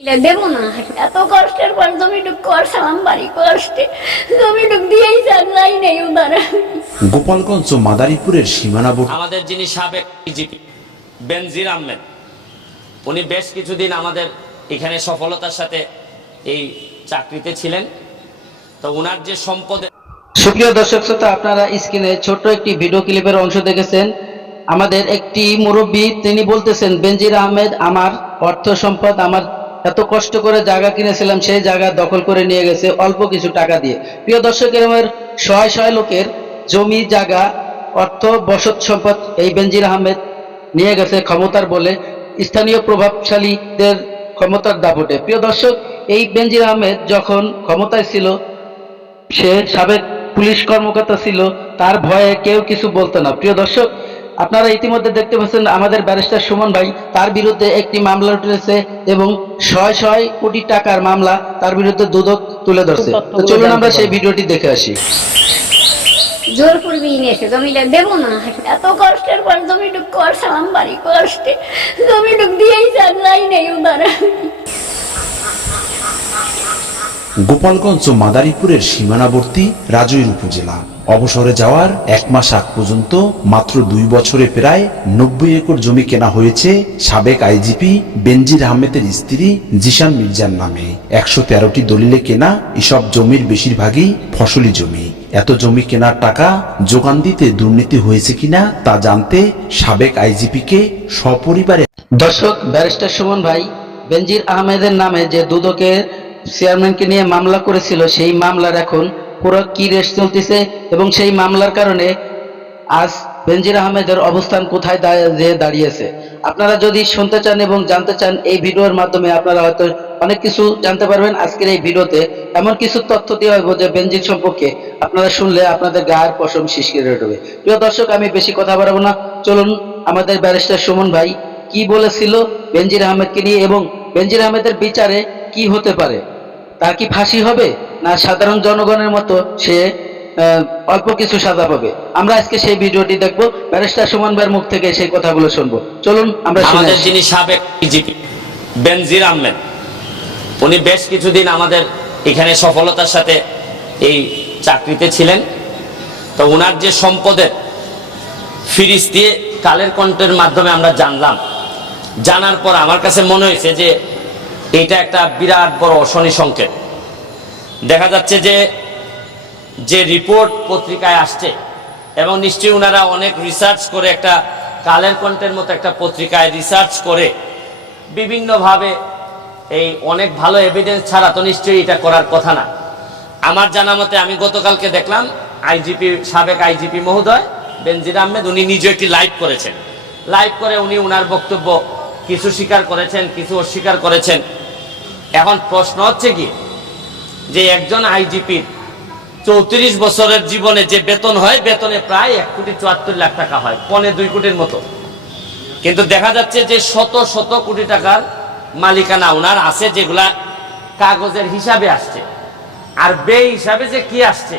দেবো না, এত কষ্টের পর জমিটুক করছিলাম বাড়ি কষ্টে, জমিটুক দিয়েই যাই নেই উদারা। গোপালগঞ্জ ও মাদারীপুরের সীমানাবর্তী আমাদের যিনি সাবেক ডিজিপি বেনজির আহমেদ, উনি বেশ কিছুদিন আমাদের এখানে সফলতার সাথে এই চাকরিতে ছিলেন। তো উনার যে সম্পদে, সুপ্রিয় দর্শক শ্রোতা, আপনারা স্ক্রিনে ছোট্ট একটি ভিডিও ক্লিপের অংশ দেখেছেন। আমাদের একটি মুরব্বী তিনি বলতেছেন, বেনজির আহমেদ আমার অর্থ সম্পদ, আমার এত কষ্ট করে জায়গা কিনেছিলাম সেই জায়গা দখল করে নিয়ে গেছে অল্প কিছু টাকা দিয়ে। প্রিয় দর্শক, এরকমের শয় শয় লোকের জমি জায়গা অর্থ বসত সম্পদ এই বেনজির আহমেদ নিয়ে গেছে ক্ষমতার বলে, স্থানীয় প্রভাবশালীদের ক্ষমতার দাপটে। প্রিয় দর্শক, এই বেনজির আহমেদ যখন ক্ষমতায় ছিল, সে সাবেক পুলিশ কর্মকর্তা ছিল, তার ভয়ে কেউ কিছু বলতো না। প্রিয় দর্শক, আপনারা ইতিমধ্যে দেখতে পাচ্ছেন আমাদের ব্যারিস্টার সুমন ভাই, তার বিরুদ্ধে একটি মামলা উঠেছে এবং শয় শয় কোটি টাকার মামলা তার বিরুদ্ধে দুদক তুলে ধরছে। তো চলুন আমরা সেই ভিডিওটি দেখে আসি। জোর করবি নিয়েছে, জমিটা দেবো না, এত কষ্টের পর জমিটুক করছিলাম বাড়ি কষ্টে, জমিটুক দিয়েই যাই নেই উদারা। গোপালগঞ্জ ও মাদারীপুরের সীমানাবর্তী রাজৈর উপজেলা। অবসরে যাওয়ার এক মাস আগ পর্যন্ত মাত্র 2 বছরে প্রায় 90 একর জমি কেনা হয়েছে সাবেক আইজিপি বেনজির আহমেদের স্ত্রী জিশান মির্জার নামে। 113টি দলিলে কেনা এসব জমির বেশিরভাগই ফসলি জমি। এত জমি কেনার টাকা যোগান দিতে দুর্নীতি হয়েছে কিনা তা জানতে সাবেক আইজিপিকে সপরিবারে। দর্শক, ব্যারিস্টার সুমন ভাই বেনজির আহমেদের নামে যে দুদকের চেয়ারম্যানকে নিয়ে মামলা করেছিল, সেই মামলার এখন পুরো কি রেস চলতেছে এবং সেই মামলার কারণে আজ বেনজির আহমেদের অবস্থান কোথায় দাঁড়িয়েছে। আপনারা যদি শুনতে চান এবং জানতে চান, এই ভিডিওর মাধ্যমে আপনারা হয়তো অনেক কিছু জানতে পারবেন। আজকের এই ভিডিওতে এমন কিছু তথ্য দেওয়া হবে যে বেনজির সম্পর্কে আপনারা শুনলে আপনাদের গায়ের পশম শিরশিরে উঠবে। প্রিয় দর্শক, আমি বেশি কথা বাড়াবো না, চলুন আমাদের ব্যারিস্টার সুমন ভাই কি বলেছিল বেনজির আহমেদকে নিয়ে এবং বেনজির আহমেদের বিচারে কি হতে পারে। তার কি ফাঁসি হবে, না সাধারণ জনগণের মতো সে অল্প কিছু সাজা পাবে? আমরা আজকে সেই ভিডিওটি দেখবো, ব্যারিস্টার সুমন ভাইয়ের মুখ থেকে সেই কথাগুলো শুনবো। চলুন আমরা আমাদের যিনি সাবেক ডিজিপি বেনজির আহমেদ, উনি বেশ কিছুদিন আমাদের এখানে সফলতার সাথে এই চাকরিতে ছিলেন। তো উনার যে সম্পদের ফিরিস দিয়ে কালের কণ্ঠের মাধ্যমে আমরা জানলাম। জানার পর আমার কাছে মনে হয়েছে যে এটা একটা বিরাট বড় শনি সংকেত। দেখা যাচ্ছে যে যে রিপোর্ট পত্রিকায় আসছে, এবং নিশ্চয়ই ওনারা অনেক রিসার্চ করে, একটা কালের কণ্ঠের মতো একটা পত্রিকায় রিসার্চ করে বিভিন্নভাবে এই অনেক ভালো এভিডেন্স ছাড়া তো নিশ্চয়ই এটা করার কথা না। আমার জানা মতে আমি গতকালকে দেখলাম আইজিপি, সাবেক আইজিপি মহোদয় বেনজির আহমেদ, উনি নিজে একটি লাইভ করেছেন। লাইভ করে উনি ওনার বক্তব্য কিছু স্বীকার করেছেন, কিছু অস্বীকার করেছেন। এখন প্রশ্ন হচ্ছে কি, যে একজন আইজিপির 34 বছরের জীবনে যে বেতন হয়, বেতনে প্রায় 1,74,00,000 টাকা হয়, 1.25 কোটির মতো। কিন্তু দেখা যাচ্ছে যে শত শত কোটি টাকার মালিকানা ওনার আছে, যেগুলা কাগজের হিসাবে আসছে। আর বে হিসাবে যে কি আসছে,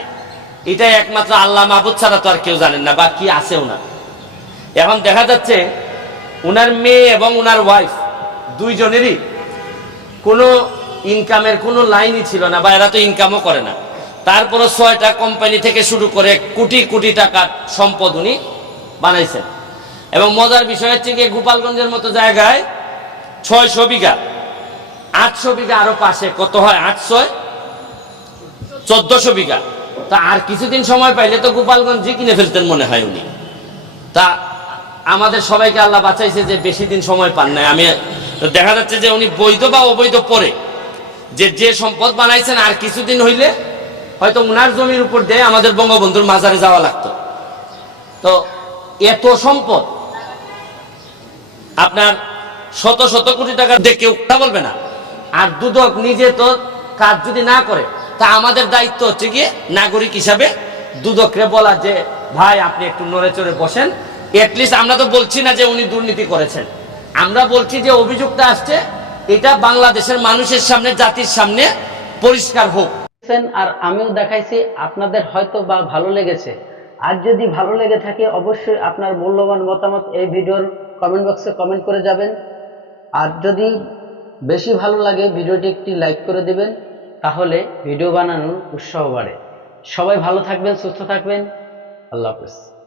এটা একমাত্র আল্লাহ মাহবুদ ছাড়া তো আর কেউ জানেন না, বা কি আছে ওনার। এখন দেখা যাচ্ছে ওনার মেয়ে এবং ওনার ওয়াইফ দুইজনেরই কোনো ইনকামের কোনো লাইনই ছিল না, বা এরা তো ইনকামও করে না। তারপরও 6টা কোম্পানি থেকে শুরু করে কোটি কোটি টাকার সম্পদ উনি বানাইছেন। এবং মজার বিষয় হচ্ছে কি, গোপালগঞ্জের মতো জায়গায় 600 বিঘা, 800 বিঘা আরো পাশে কত হয়, 800 1400 বিঘা। তা আর কিছুদিন সময় পাইলে তো গোপালগঞ্জই কিনে ফেলতেন মনে হয় উনি। তা আমাদের সবাইকে আল্লাহ বাঁচাইছে যে বেশি দিন সময় পান নাই। আমি দেখা যাচ্ছে যে উনি বৈধ বা অবৈধ পরে যে সম্পদ বানাইছেন, আর কিছুদিন হইলে হয়তো উনার জমির উপর দিয়ে আমাদের বঙ্গবন্ধুর মাজারে যাওয়া লাগতো। তো এত সম্পদ, আপনার শত শত কোটি টাকা দিয়ে কেউ কথা বলবে না। আর দুদক নিজে তো কাজ যদি না করে, তা আমাদের দায়িত্ব হচ্ছে কি, নাগরিক হিসাবে দুদকরে বলা যে ভাই আপনি একটু নড়ে চড়ে বসেন। এটলিস্ট আমরা তো বলছি না যে উনি দুর্নীতি করেছেন, আমরা বলছি যে অভিযোগটা আসছে, এটা বাংলাদেশের মানুষের সামনে, জাতির সামনে পরিষ্কার হোক। আর আমিও দেখাইছি, আপনাদের হয়তো বা ভালো লেগেছে। আর যদি ভালো লেগে থাকে, অবশ্যই আপনার মূল্যবান মতামত এই ভিডিওর কমেন্ট বক্সে কমেন্ট করে যাবেন। আর যদি বেশি ভালো লাগে ভিডিওটি একটি লাইক করে দিবেন, তাহলে ভিডিও বানানোর উৎসাহ বাড়ে। সবাই ভালো থাকবেন, সুস্থ থাকবেন। আল্লাহ হাফেজ।